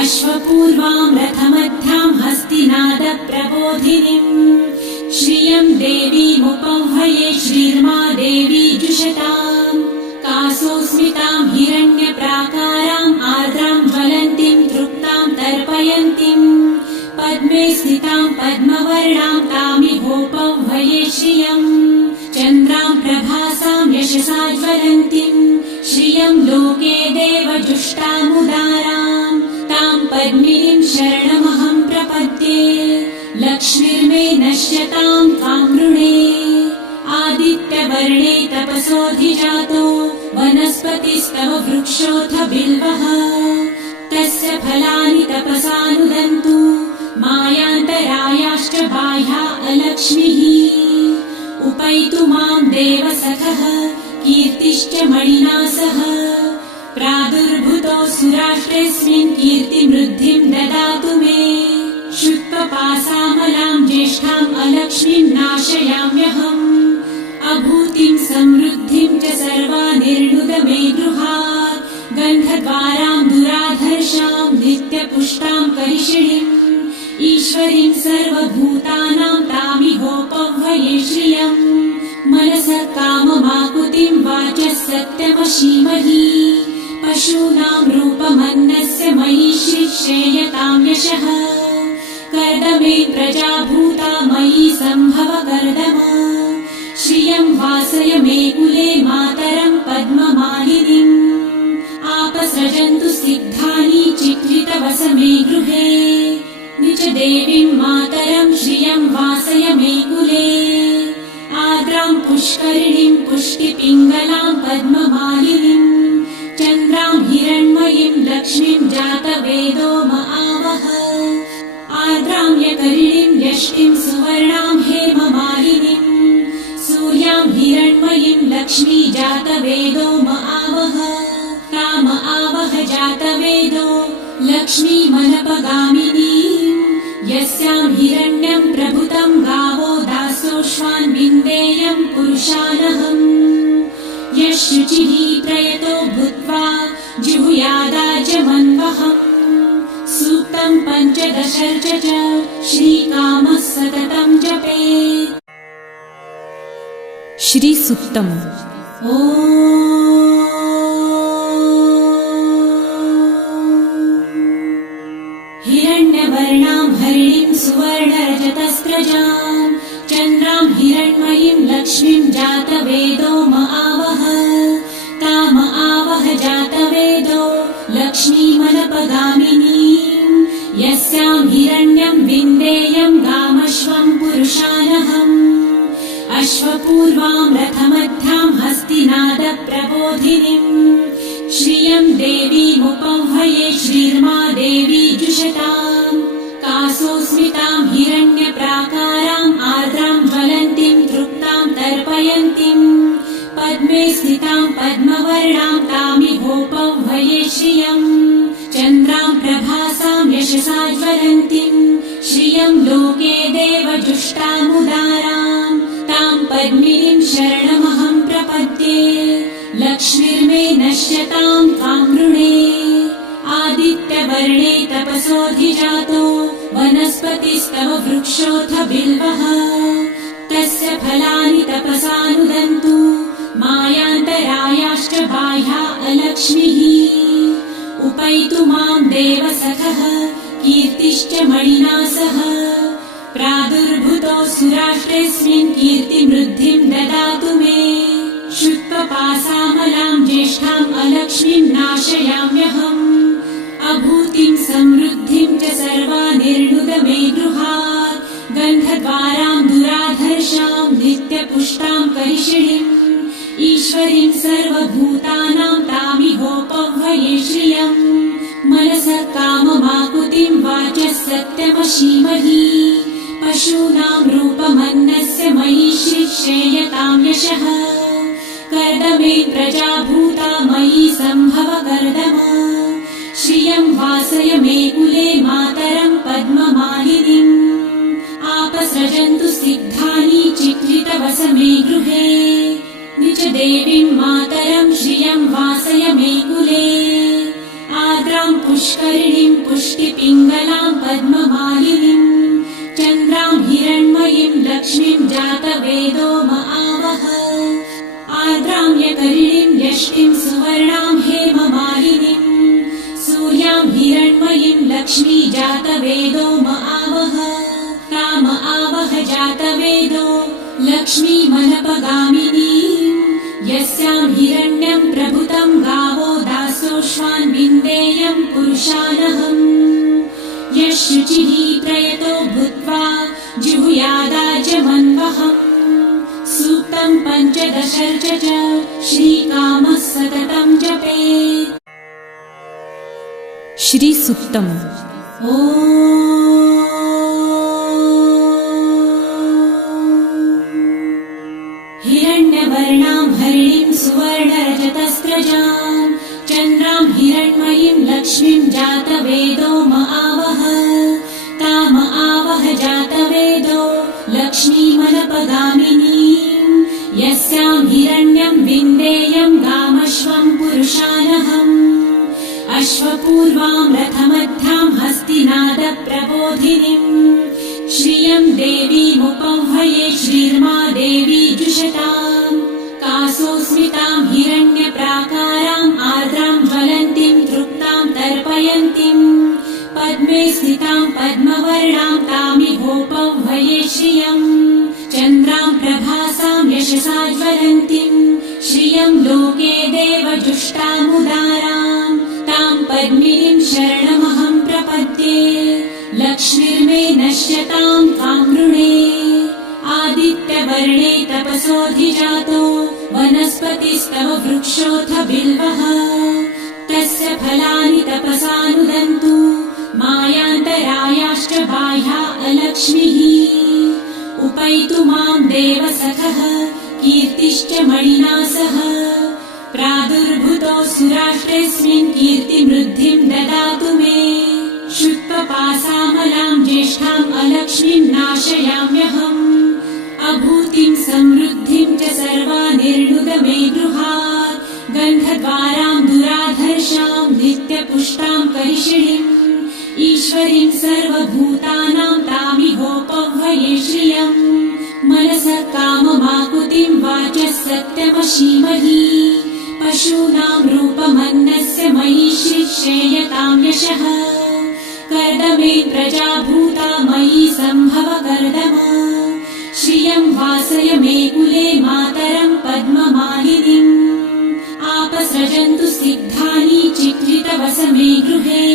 अश्वपूर्वां रथमध्यां हस्तिनादप्रबोधिनीं श्रियं देवीमुपह्वये श्रीर्मा देवी जुषताम् कासोऽस्मितां हिरण्यप्राकाराम् आर्द्रां ज्वलन्तीं तृप्तां तर्पयन्तीं पद्मे स्थितां पद्मवर्णां तामिहोपह्वये श्रियम् चन्द्रां प्रभासां यशसा ज्वलन्तीं श्रियं लोके देवजुष्टामुदारां तां पद्मिनीं शरणमहं प्रपद्ये लक्ष्मीर्मे नश्यतां त्वां वृणे आदित्यवर्णे तपसोऽधिजातो वनस्पतिस्तव वृक्षोऽथ बिल्वः तस्य फलानि तपसानुदन्तु मायान्तरायाश्च बाह्या अलक्ष्मीः उपैतु मां देवसखः कीर्तिश्च मणिना सह प्रादुर्भूतो सुराष्ट्रेऽस्मिन् कीर्तिमृद्धिं ददातु मे शुक्लपासामलां ज्येष्ठाम् अलक्ष्मीं नाशयाम्यहम् अभूतिं समृद्धिं च सर्वानिर्णुद मे गृहात् गन्धद्वारां दुराधर्षां नित्यपुष्टां करिषिणीम् ईश्वरीं सर्वभूतानां तामिहोपह्वये श्रियम् मनसः काममाकुतिं वाचः सत्यमशीमहि पशूनां रूपमन्नस्य मयि श्रीश्रेयतां यशः कर्दमे प्रजाभूता मयि सम्भव कर्दम श्रियं वासय मे कुले मातरं पद्ममालिनीम् आपसृजन्तु सिद्धानि चित्रितवस मे गृहे निज देवीं मातरं श्रियं वासय मे कुले आर्द्रां पुष्करिणीं पुष्टिपिङ्गलां पद्ममालिनीं चन्द्रां हिरण्मयीं लक्ष्मीं जातवेदो म आवह आर्द्रां यकरिणीं यष्टिं सुवर्णां हेममालिनीं सूर्यां हिरण्मयीं लक्ष्मी जातवेदो म आवह ताम आवह जातवेदो लक्ष्मीमनपगामिनीं यस्यां हिरण्यं प्रभुतं गावो दासोऽश्वान् विन्देयं पुरुषानहम् यः शुचिः प्रयतो भूत्वा जिहुयादाज्यमन्वहम् सूक्तं पञ्चदशर्च च श्रीकामः सततं जपेत्। श्री सुक्तम्। ॐ हिरण्यवर्णां हरिणीं सुवर्णरजतस्रजां चन्द्रां हिरण्मयीं लक्ष्मीं जातवेदो म आवह ताम आवह जातवेदो लक्ष्मीमनपगामिनीं यस्यां हिरण्यं विन्देयं गामश्वं पुरुषानहम् अश्वपूर्वां रथमध्यां हस्तिनादप्रबोधिनीं श्रियं देवीमुपह्वये श्रीर्मा देवी जुषताम् कासोऽस्मितां हिरण्यप्राकाराम् आर्द्रां ज्वलन्तीं तृप्तां तर्पयन्तीं पद्मे स्थितां पद्मवर्णां तामिहोपह्वये श्रियम् चन्द्रां प्रभासां यशसा ज्वलन्तीं श्रियं लोके देवजुष्टामुदारां तां पद्मिनीं शरणमहं प्रपद्ये लक्ष्मीर्मे नश्यतां त्वां वृणे आदित्यवर्णे तपसोऽधिजातो वनस्पतिस्तव वृक्षोऽथ बिल्वः तस्य फलानि तपसानुदन्तु मायान्तरायाश्च बाह्या अलक्ष्मीः उपैतु मां देवसखः कीर्तिश्च मणिना सह प्रादुर्भूतोऽसु राष्ट्रेऽस्मिन् कीर्तिमृद्धिं ददातु मे शुक्लपासामलां ज्येष्ठाम् अलक्ष्मीं नाशयाम्यहम् अभूतिं समृद्धिं च सर्वानिर्णुद मे गृहात् गन्धद्वारां दुराधर्षां नित्यपुष्टां करिषिणीम् ईश्वरीं सर्वभूतानां तामिहोपह्वये श्रियम् मनसः काममाकुतिं वाचः सत्यमशीमहि पशूनां रूपमन्नस्य मयि श्रेयतां यशः कर्दमे प्रजाभूता मयि सम्भव कर्दम श्रियं वासय मे कुले मातरं पद्ममालिनीम् आपसृजन्तु सिद्धानि चित्रितवस मे गृहे निज देवीं मातरं श्रियं वासय मे कुले आर्द्रां पुष्करिणीं पुष्टिपिङ्गलां पद्ममालिनीं चन्द्रां हिरण्मयीं लक्ष्मीं जातवेदो म आवह आर्द्रां यकरिणीं यष्टिं सुवर्णां हेममालिनीं सूर्यां हिरण्मयीं लक्ष्मी जातवेदो म आवह ताम आवह जातवेदो लक्ष्मीमनपगामिनीं यस्यां हिरण्यं प्रभुतं गावो दासोऽश्वान् विन्देयं पुरुषानहम् यः शुचिः प्रयतो भूत्वा जुहुयादाजमन्वहम् सूक्तं पञ्चदशर्च च श्रीकामः सततं जपेत्। श्री सुक्तम्। ॐ हिरण्यवर्णां हरिणीं सुवर्णरजतस्रजां चन्द्रां हिरण्मयीं लक्ष्मीं जातवेदो म आवह ताम आवह जातवेदो लक्ष्मीमनपगामिनीं यस्यां हिरण्यं विन्देयं गामश्वं पुरुषानहम् अश्वपूर्वां रथमध्यां हस्तिनादप्रबोधिनीं श्रियं देवीमुपह्वये श्रीर्मा देवी जुषताम् कासोऽस्मितां हिरण्यप्राकाराम् आर्द्रां ज्वलन्तीं तृप्तां तर्पयन्तीं पद्मे स्थितां पद्मवर्णां तामिहोपह्वये श्रियम् चन्द्रां प्रभासां यशसा ज्वलन्तीं श्रियं लोके देवजुष्टामुदारां तां पद्मिनीं शरणमहं प्रपद्ये लक्ष्मीर्मे नश्यतां त्वां वृणे आदित्यवर्णे तपसोऽधिजातो वनस्पतिस्तव वृक्षोऽथ बिल्वः तस्य फलानि तपसानुदन्तु मायान्तरायाश्च बाह्या अलक्ष्मीः उपैतु मां देवसखः कीर्तिश्च मणिना सह प्रादुर्भूतोऽसु राष्ट्रेऽस्मिन् कीर्तिमृद्धिं ददातु मे शुक्लपासामलां ज्येष्ठाम् अलक्ष्मीं नाशयाम्यहम् अभूतिं समृद्धिं च सर्वानिर्णुद मे गृहात् गन्धद्वारां दुराधर्षां नित्यपुष्टां करिषिणीम् ईश्वरीं सर्वभूतानां तामिहोपह्वये श्रियम् मनसः काममाकुतिं वाचः सत्यमशीमहि पशूनां रूपमन्नस्य मयि श्रेयतां यशः कर्दमे प्रजाभूता मयि सम्भव कर्दम श्रियं वासय मे कुले मातरं पद्ममालिनीम् आपसृजन्तु सिद्धानि चित्रितवस मे गृहे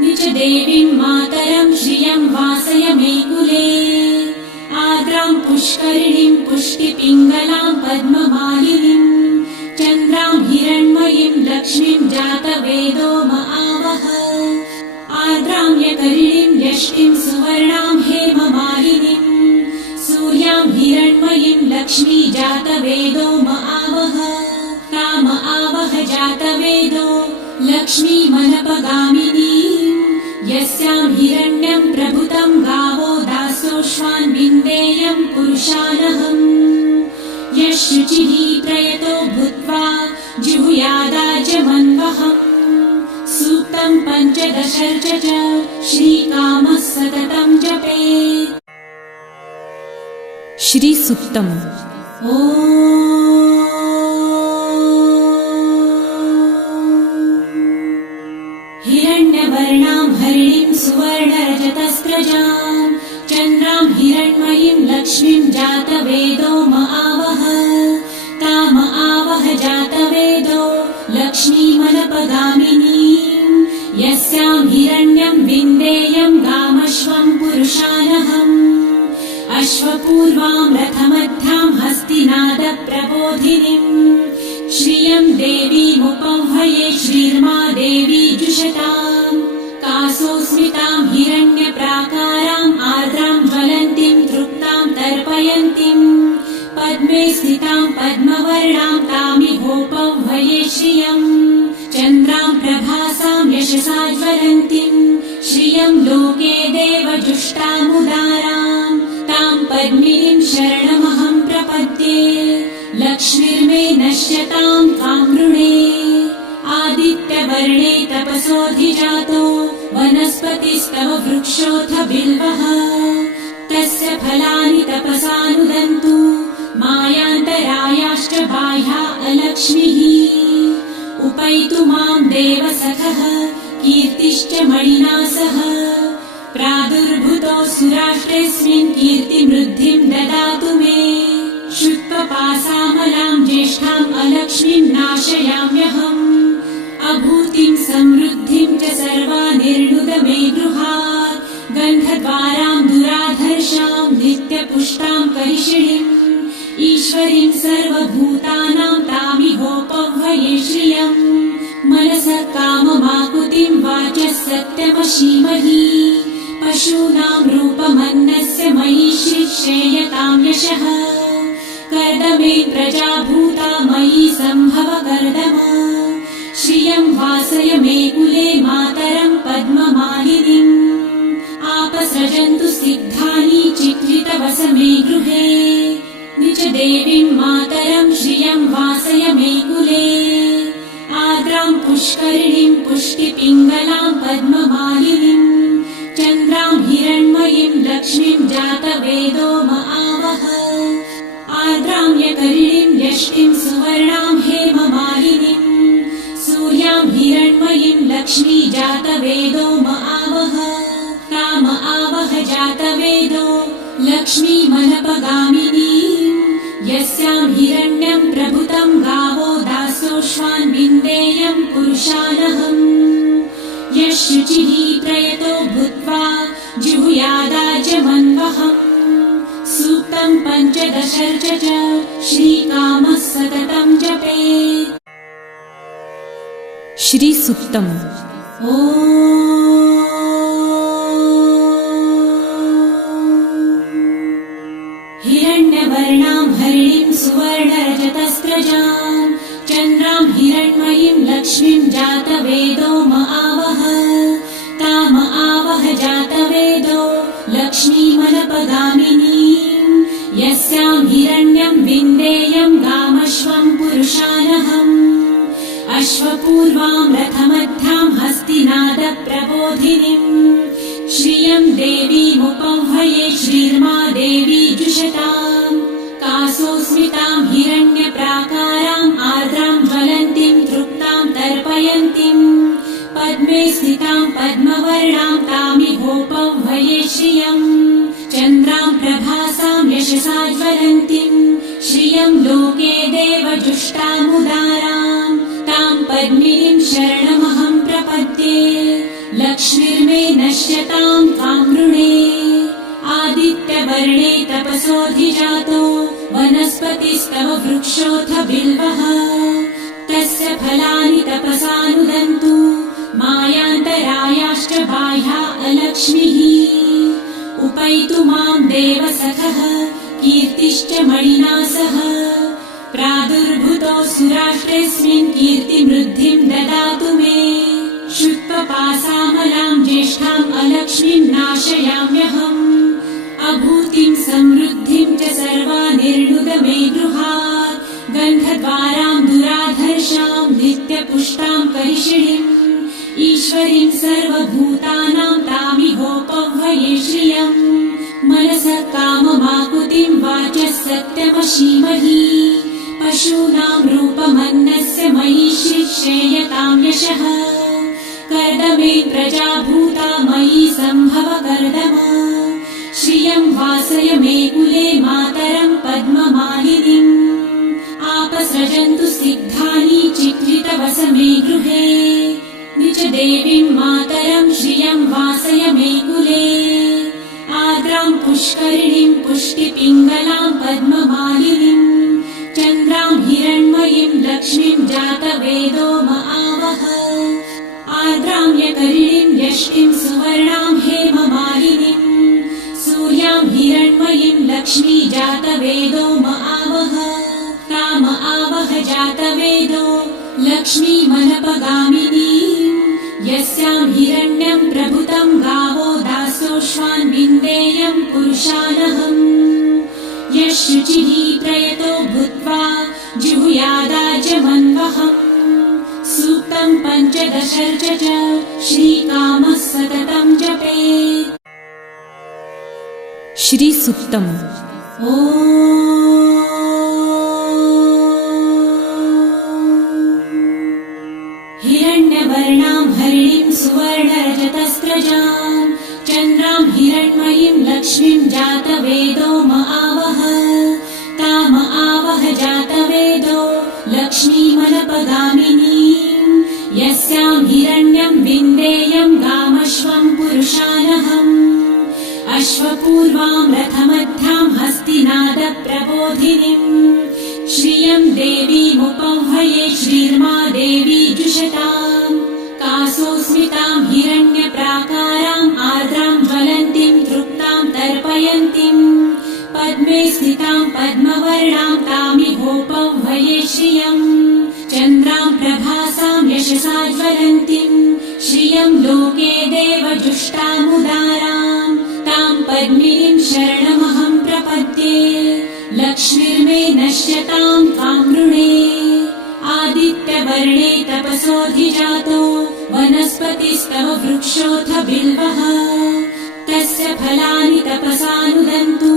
निज देवीं मातरं श्रियं वासय मे कुले आर्द्रां पुष्करिणीं पुष्टिपिङ्गलां पद्ममालिनीं चन्द्रां हिरण्मयीं लक्ष्मीं जातवेदो म आवह आर्द्रां यकरिणीं यष्टिं सुवर्णां हेममालिनीं सूर्यां हिरण्मयीं लक्ष्मी जातवेदो म आवह आवह ताम आवह जातवेदो लक्ष्मीमनपगामिनीम् यस्यां हिरण्यं प्रभुतं गावो दासोऽश्वान् विन्देयं पुरुषानहम् यः शुचिः प्रयतो भूत्वा जिहुयादाजमन्वहम् सूक्तं पञ्चदशर्च च श्रीकामः सततं जपेत्। श्री सुक्तम्। ॐ हिरण्यवर्णां हरिणीं सुवर्णरजतस्रजां चन्द्रां हिरण्मयीं लक्ष्मीं जातवेदो म आवह ताम आवह जातवेदो लक्ष्मीमनपगामिनीं यस्यां हिरण्यं विन्देयं गामश्वं पुरुषानहम् अश्वपूर्वां रथमध्यां हस्तिनादप्रबोधिनीं श्रियं देवीमुपह्वये श्रीर्मा देवी जुषताम् कासोऽस्मितां हिरण्यप्राकाराम् आर्द्रां ज्वलन्तीं तृप्तां तर्पयन्तीं पद्मे स्थितां पद्मवर्णां तामिहोपह्वये श्रियं चन्द्रां प्रभासां यशसा ज्वलन्तीं श्रियं लोके देवजुष्टामुदारां तां पद्मिनीं शरणमहं प्रपद्ये लक्ष्मीर्मे नश्यतां त्वां वृणे आदित्यवर्णे तपसोऽधिजातो वनस्पतिस्तव वृक्षोऽथ बिल्वः तस्य फलानि तपसानुदन्तु मायान्तरायाश्च बाह्या अलक्ष्मीः उपैतु मां देवसखः कीर्तिश्च मणिना सह प्रादुर्भूतोऽसुराष्ट्रेऽस्मिन् कीर्तिमृद्धिं ददातु मे शुक्लपासामलां ज्येष्ठाम् अलक्ष्मीं नाशयाम्यहम् अभूतिं समृद्धिं च सर्वानिर्णुद मे गृहात् गन्धद्वारां दुराधर्षां नित्यपुष्टां करिषिणीम् ईश्वरीं सर्वभूतानां तामिहोपह्वये श्रियम् मनसः काममाकुतिं वाचः सत्यमशीमहि पशूनां रूपमन्नस्य मयि श्रेयतां यशः कर्दमे प्रजाभूता मयि सम्भव कर्दम श्रियं वासय मे कुले मातरं पद्ममालिनीम् आपसृजन्तु सिद्धानि चित्रितवस मे गृहे निज देवीं मातरं श्रियं वासय मे कुले आर्द्रां पुष्करिणीं पुष्टिपिङ्गलां पद्ममालिनीम् चन्द्रां हिरण्मयीं लक्ष्मीं जातवेदो म आवह आर्द्रां यकरिणीं यष्टिं सुवर्णां हेममालिनीं सूर्यां हिरण्मयीं लक्ष्मी जातवेदो म आवह ताम आवह जातवेदो लक्ष्मीमनपगामिनीं यस्यां हिरण्यं प्रभुतं गावो दासोऽश्वान् विन्देयं पुरुषानहम् यः शुचिः प्रयतो भूत्वा जिहुयादाजमन्वहम् सूक्तं पञ्चदशर्च च श्रीकामः सततं जपेत्। श्री सुक्तम्। ॐ हिरण्यवर्णां हरिणीं सुवर्णरजतस्रजां चन्द्रां हिरण्मयीं लक्ष्मीं जातवेदो म आवह ताम आवह जातवेदो लक्ष्मीमनपगामिनीं यस्यां हिरण्यं विन्देयं गामश्वं पुरुषानहम् अश्वपूर्वां रथमध्यां हस्तिनादप्रबोधिनीं श्रियं देवीमुपह्वये श्रीर्मा देवी जुषताम् कासोऽस्मितां हिरण्यप्राकाराम् आर्द्रां ज्वलन्तीं तृप्तां तर्पयन्तीं पद्मे स्थितां पद्मवर्णां तामिहोपह्वये श्रियं चन्द्रां प्रभासां यशसा ज्वलन्तीं श्रियं लोके देवजुष्टामुदारां तां पद्मिनीं शरणमहं प्रपद्ये लक्ष्मीर्मे नश्यतां त्वां वृणे आदित्यवर्णे तपसोऽधिजातो वनस्पतिस्तव वृक्षोऽथ बिल्वः तस्य फलानि तपसानुदन्तु मायान्तरायाश्च बाह्या अलक्ष्मीः उपैतु मां देवसखः कीर्तिश्च मणिना सह प्रादुर्भूतोऽसुराष्ट्रेऽस्मिन् कीर्तिमृद्धिं ददातु मे। शुत्वपासामलां ज्येष्ठाम् अलक्ष्मीं नाशयाम्यहम्। अभूतिं समृद्धिं च सर्वानिर्णुद मे गृहात्। गन्धद्वारां दुराधर्षां नित्यपुष्टां करिषिणीम्। ईश्वरीं सर्वभूतानां तामिहोपह्वये श्रियम्। मनसः काममाकुतिं वाचः सत्यमशीमहि। पशूनां रूपमन्नस्य मयि श्रेयतां यशः। कर्दमे प्रजाभूता मयि सम्भव कर्दम। श्रियं वासय मे कुले मातरं पद्ममालिनीम्। आपसृजन्तु सिग्धानि चिक्लितवस मे गृहे। निज देवीं मातरं श्रियं वासय मे कुले। आर्द्रां पुष्करिणीं पुष्टिपिङ्गलां पद्ममालिनीम्। चन्द्रां हिरण्मयीं लक्ष्मीं जातवेदो म आवह। आर्द्रां यकरिणीं यष्टिं सुवर्णां हेममालिनीम्। सूर्यां हिरण्मयीं लक्ष्मी जातवेदो म आवह। ताम आवह जातवेदो लक्ष्मीमनपगामिनीम्। यस्यां हिरण्यं प्रभुतं गावो दासोऽश्वान् विन्देयं पुरुषानहम्। यः शुचिः प्रयतो भूत्वा जिहुयादाजमन्वहम्। सूक्तं पञ्चदशर्च च श्रीकामः सततं जपेत्। श्री सुक्तम्। ॐ हिरण्यवर्णां हरिणीं सुवर्णरजतस्रजां। चन्द्रां हिरण्मयीं लक्ष्मीं जातवेदो म आवह। ताम आवह जातवेदो लक्ष्मीमनपगामिनीम्। यस्यां हिरण्यं विन्देयं गामश्वं पुरुषानहम्। अश्वपूर्वां रथमध्यां हस्तिनादप्रबोधिनीम्। श्रियं देवीमुपह्वये श्रीर्मा देवी जुषताम्। कासोऽस्मितां हिरण्यप्राकाराम् आर्द्रां ज्वलन्तीं तृप्तां तर्पयन्तीम्। पद्मे स्थितां पद्मवर्णां तामिहोपह्वये श्रियम्। चन्द्रां प्रभासां यशसा ज्वलन्तीं। श्रियं लोके देवजुष्टामुदारां। तां पद्मिनीं शरणमहं प्रपद्ये। लक्ष्मीर्मे नश्यतां त्वां वृणे। आदित्यवर्णे तपसोऽधिजातो वनस्पतिस्तव वृक्षोऽथ बिल्वः। तस्य फलानि तपसानुदन्तु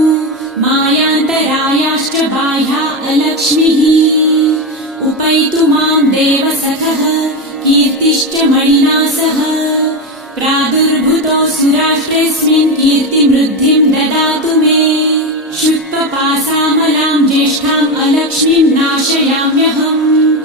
मायान्तरायाश्च बाह्या अलक्ष्मीः। उपैतु मां देवसखः कीर्तिश्च मणिना सह। प्रादुर्भूतोऽसुराष्ट्रेऽस्मिन् कीर्तिमृद्धिं ददातु मे। शुत्वपासामलां ज्येष्ठाम् अलक्ष्मीं नाशयाम्यहम्।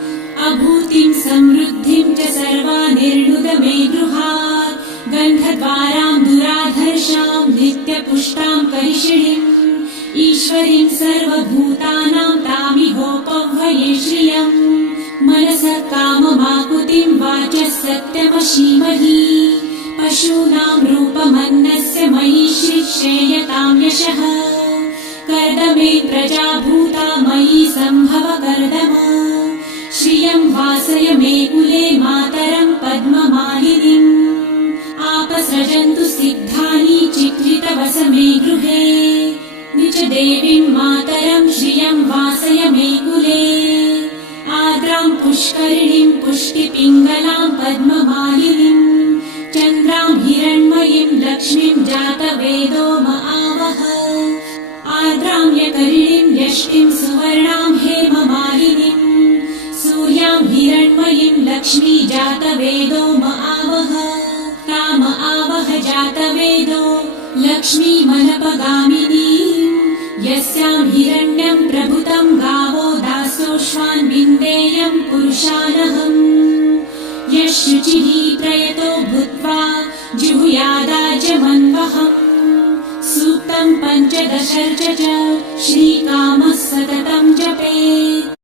अभूतिं समृद्धिं च सर्वानिर्णुद मे गृहात्। गन्धद्वारां दुराधर्षां नित्यपुष्टां करिषिणीम्। ईश्वरीं सर्वभूतानां तामिहोपह्वये श्रियम्। मनसः काममाकुतिं वाचः सत्यमशीमहि। पशूनां रूपमन्नस्य मयि श्रेयतां यशः। कर्दमे प्रजाभूता मयि सम्भव कर्दम। श्रियं वासय मे कुले मातरं पद्ममालिनीम्। आपसृजन्तु सिग्धानि चिक्लितवस मे गृहे। निज देवीं मातरं श्रियं वासय मे कुले। आर्द्रां पुष्करिणीं पुष्टिपिङ्गलां पद्ममालिनीम्। चन्द्रां हिरण्मयीं लक्ष्मीं जातवेदो म आवह। आर्द्रां यकरिणीं यष्टिं सुवर्णां हेममालिनीम्। सूर्यां हिरण्मयीं लक्ष्मी जातवेदो म आवह। ताम आवह जातवेदो लक्ष्मीमनपगामिनीम्। यस्यां हिरण्यं प्रभुतं गावो दासोऽश्वान् विन्देयं पुरुषानहम्। यः शुचिः प्रयतो भूत्वा जिहुयादाजमन्वहम्। सूक्तं पञ्चदशर्च च श्रीकामः सततं जपेत्।